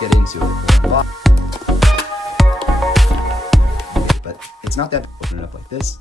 let's get into it. But it's not that. Open it up like this.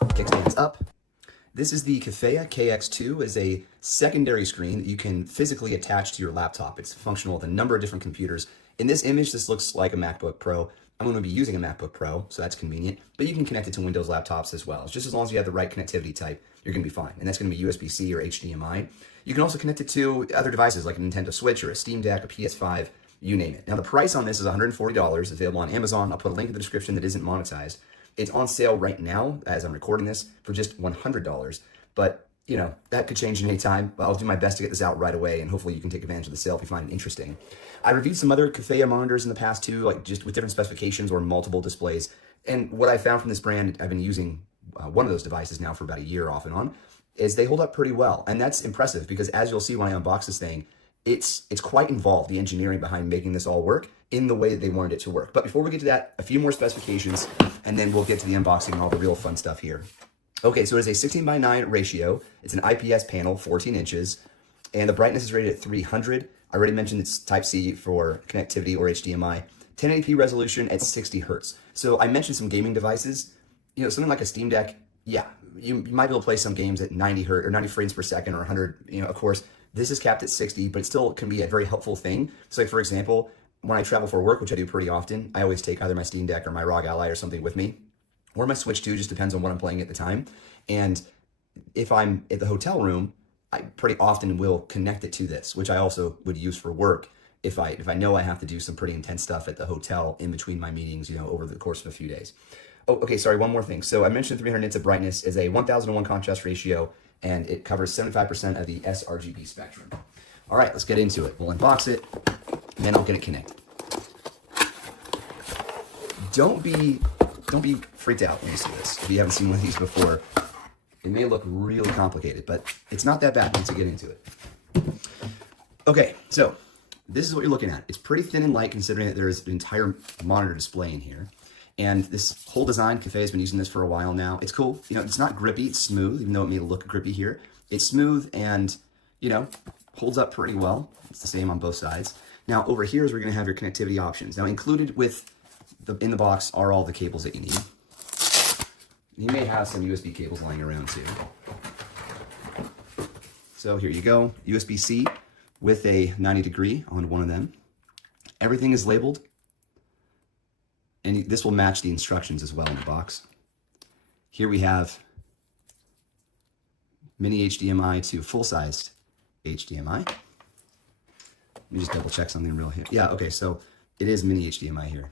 Kickstands up. This is the KEFEYA KX2. Is a secondary screen that you can physically attach to your laptop. It's functional with a number of different computers. In this image, this looks like a MacBook Pro. I'm going to be using a MacBook Pro, so that's convenient, but you can connect it to Windows laptops as well. It's just as long as you have the right connectivity type, you're going to be fine. And that's going to be USB-C or HDMI. You can also connect it to other devices like a Nintendo Switch or a Steam Deck, a PS5, you name it. Now the price on this is $140. It's available on Amazon. I'll put a link in the description that isn't monetized. It's on sale right now as I'm recording this for just $100. But you know, that could change at any time. But I'll do my best to get this out right away, and hopefully you can take advantage of the sale if you find it interesting. I reviewed some other KEFEYA monitors in the past too, like just with different specifications or multiple displays. And what I found from this brand, I've been using one of those devices now for about a year off and on, is they hold up pretty well. And that's impressive because as you'll see when I unbox this thing, it's quite involved, the engineering behind making this all work in the way that they wanted it to work. But before we get to that, a few more specifications, and then we'll get to the unboxing and all the real fun stuff here. Okay, so it is a 16:9 ratio. It's an IPS panel, 14 inches, and the brightness is rated at 300. I already mentioned it's Type-C for connectivity or HDMI. 1080p resolution at 60 hertz. So I mentioned some gaming devices. You know, something like a Steam Deck, yeah, you might be able to play some games at 90 hertz or 90 frames per second or 100, you know, of course. This is capped at 60, but it still can be a very helpful thing. So like, for example, when I travel for work, which I do pretty often, I always take either my Steam Deck or my ROG Ally or something with me, or my Switch 2, just depends on what I'm playing at the time. And if I'm at the hotel room, I pretty often will connect it to this, which I also would use for work if I know I have to do some pretty intense stuff at the hotel in between my meetings, you know, over the course of a few days. Oh, okay, sorry, one more thing. So I mentioned 300 nits of brightness is a 1001 contrast ratio, and it covers 75% of the sRGB spectrum. All right, let's get into it. We'll unbox it, and then I'll get it connected. Don't be freaked out when you see this. If you haven't seen one of these before, it may look really complicated, but it's not that bad once you get into it. Okay, so this is what you're looking at. It's pretty thin and light considering that there's an entire monitor display in here. And this whole design, KEFEYA's been using this for a while now. It's cool. You know, it's not grippy, it's smooth, even though it may look grippy here. It's smooth and, you know, holds up pretty well. It's the same on both sides. Now, over here is where you're gonna have your connectivity options. Now, included in the box are all the cables that you need. You may have some USB cables lying around too. So here you go, USB-C with a 90-degree on one of them. Everything is labeled, and this will match the instructions as well in the box. Here we have mini HDMI to full-sized HDMI. Let me just double check something real here. Yeah, okay, so it is mini HDMI here.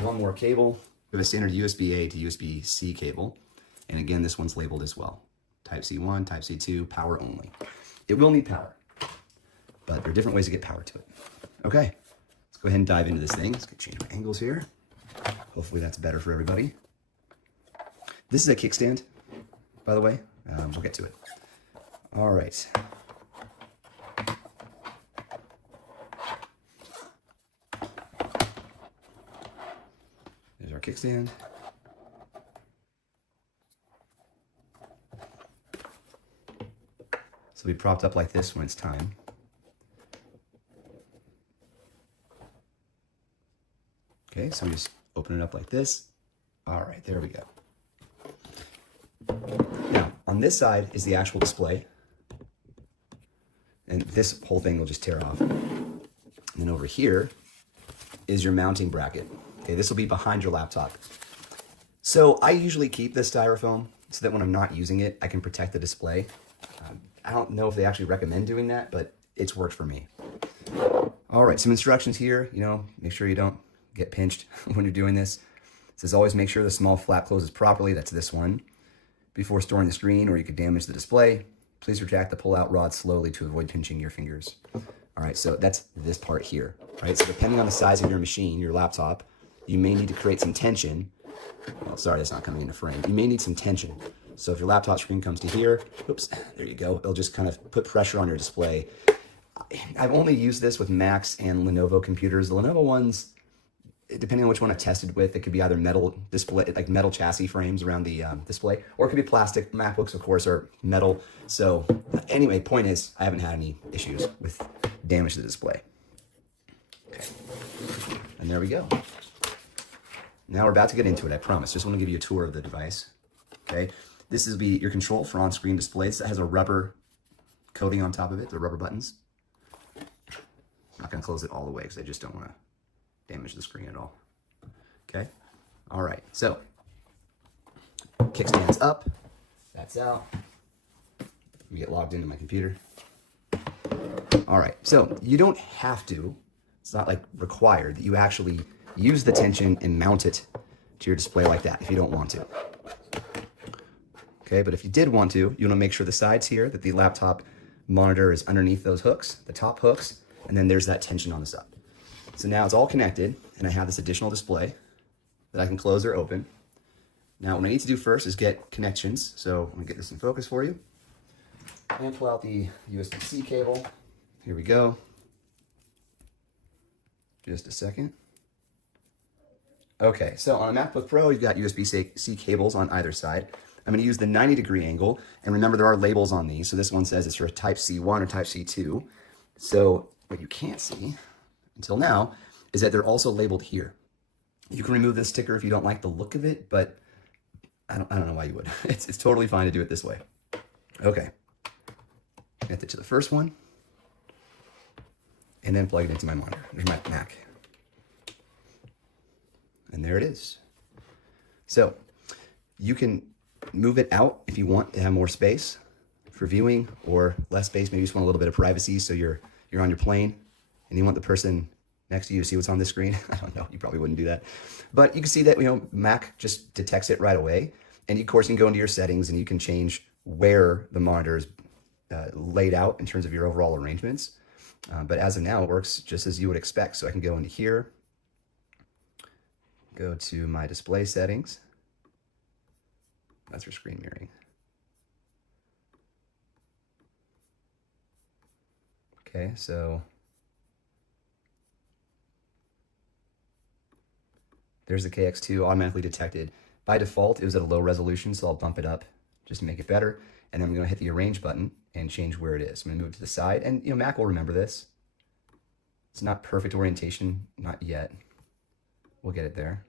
One more cable. We have a standard USB-A to USB-C cable. And again, this one's labeled as well. Type-C 1, Type-C 2, power only. It will need power, but there are different ways to get power to it. Okay, let's go ahead and dive into this thing. Let's change my angles here. Hopefully that's better for everybody. This is a kickstand, by the way. We'll get to it. All right. There's our kickstand. So it'll be propped up like this when it's time. Okay, so we just open it up like this. All right, there we go. Now, on this side is the actual display. And this whole thing will just tear off. And then over here is your mounting bracket. Okay, this will be behind your laptop. So I usually keep this styrofoam so that when I'm not using it, I can protect the display. I don't know if they actually recommend doing that, but it's worked for me. All right, some instructions here. You know, make sure you don't get pinched when you're doing this. It says always make sure the small flap closes properly. That's this one. Before storing the screen or you could damage the display, please retract the pull-out rod slowly to avoid pinching your fingers. All right, so that's this part here, right? So depending on the size of your machine, your laptop, you may need to create some tension. Oh, sorry, that's not coming into frame. You may need some tension. So if your laptop screen comes to here, oops, there you go. It'll just kind of put pressure on your display. I've only used this with Macs and Lenovo computers. The Lenovo ones, depending on which one I tested with, it could be either metal display, like metal chassis frames around the display, or it could be plastic. MacBooks, of course, are metal. So anyway, point is, I haven't had any issues with damage to the display. Okay. And there we go. Now we're about to get into it, I promise. Just want to give you a tour of the device. Okay. This is your control for on-screen displays. It has a rubber coating on top of it, the rubber buttons. I'm not going to close it all the way because I just don't want to damage the screen at all. Okay. All right. So kickstand's up. That's out. Let me get logged into my computer. All right. So you don't have to. It's not like required that you actually use the tension and mount it to your display like that if you don't want to. Okay, but if you did want to, you want to make sure the sides here, that the laptop monitor is underneath those hooks, the top hooks, and then there's that tension on the side. So now it's all connected, and I have this additional display that I can close or open. Now what I need to do first is get connections. So I'm going to get this in focus for you. And pull out the USB-C cable. Here we go. Just a second. Okay, so on a MacBook Pro, you've got USB-C cables on either side. I'm going to use the 90-degree angle, and remember there are labels on these. So this one says it's for Type C1 or Type C2. So what you can't see until now is that they're also labeled here. You can remove this sticker if you don't like the look of it, but I don't know why you would. It's totally fine to do it this way. Okay, connect it to the first one, and then plug it into my monitor. There's my Mac. And there it is. So you can move it out if you want to have more space for viewing, or less space. Maybe you just want a little bit of privacy, so you're on your plane and you want the person next to you to see what's on the screen. I don't know, you probably wouldn't do that. But you can see that, Mac just detects it right away. And of course you can go into your settings and you can change where the monitor is laid out in terms of your overall arrangements. But as of now, it works just as you would expect. So I can go into here, go to my display settings. That's for screen mirroring. Okay, so there's the KX2 automatically detected. By default, it was at a low resolution, so I'll bump it up just to make it better. And then I'm going to hit the arrange button and change where it is. I'm going to move it to the side, and Mac will remember this. It's not perfect orientation, not yet. We'll get it there.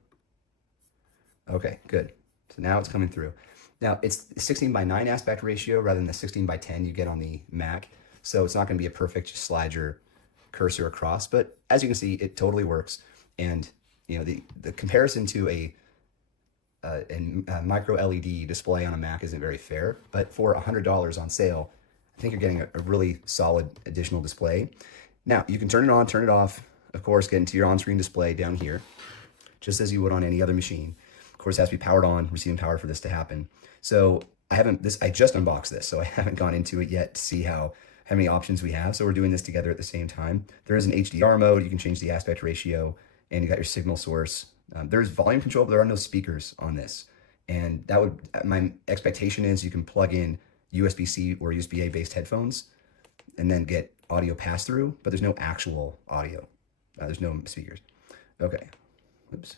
Okay, good. So now it's coming through. Now it's 16:9 aspect ratio rather than the 16:10 you get on the Mac. So it's not going to be a perfect, just slide your cursor across, but as you can see, it totally works. And the comparison to a micro LED display on a Mac isn't very fair, but for $100 on sale, I think you're getting a really solid additional display. Now you can turn it on, turn it off, of course, get into your on-screen display down here, just as you would on any other machine. Of course, it has to be powered on, receiving power for this to happen. So I just unboxed this, so I haven't gone into it yet to see how many options we have. So we're doing this together at the same time. There is an HDR mode. You can change the aspect ratio, and you got your signal source. There's volume control, but there are no speakers on this. And my expectation is you can plug in USB-C or USB-A based headphones and then get audio pass through, but there's no actual audio. There's no speakers. Okay, oops.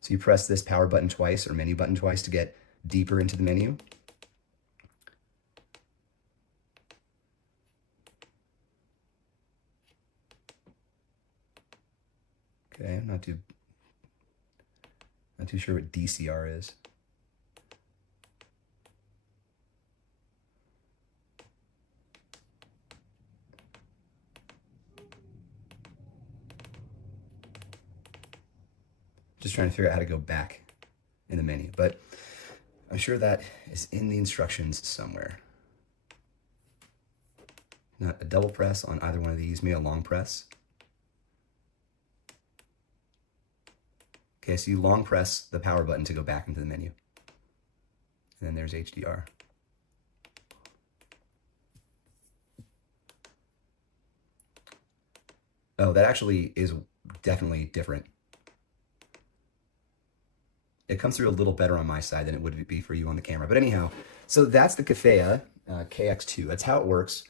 So you press this power button twice or menu button twice to get deeper into the menu. Okay, I'm not too sure what DCR is. Just trying to figure out how to go back in the menu, but I'm sure that is in the instructions somewhere. Not a double press on either one of these, maybe a long press. Okay, so you long press the power button to go back into the menu. And then there's HDR. Oh, that actually is definitely different. It comes through a little better on my side than it would be for you on the camera. But anyhow, so that's the KEFEYA KX2. That's how it works.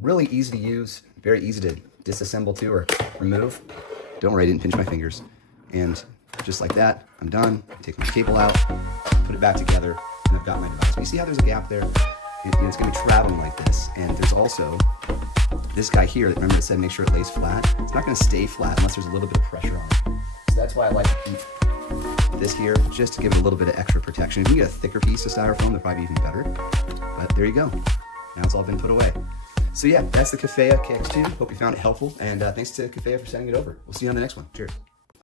Really easy to use, very easy to disassemble too or remove. Don't worry, I didn't pinch my fingers. And just like that, I'm done. Take my cable out, put it back together, and I've got my device. You see how there's a gap there? It's going to be traveling like this. And there's also this guy here, remember it said make sure it lays flat? It's not gonna stay flat unless there's a little bit of pressure on it. So that's why I like to keep this here, just to give it a little bit of extra protection. If you get a thicker piece of styrofoam, that'd probably be even better. But there you go. Now it's all been put away. So yeah, that's the KEFEYA KX2. Hope you found it helpful, and thanks to KEFEYA for sending it over. We'll see you on the next one. Cheers.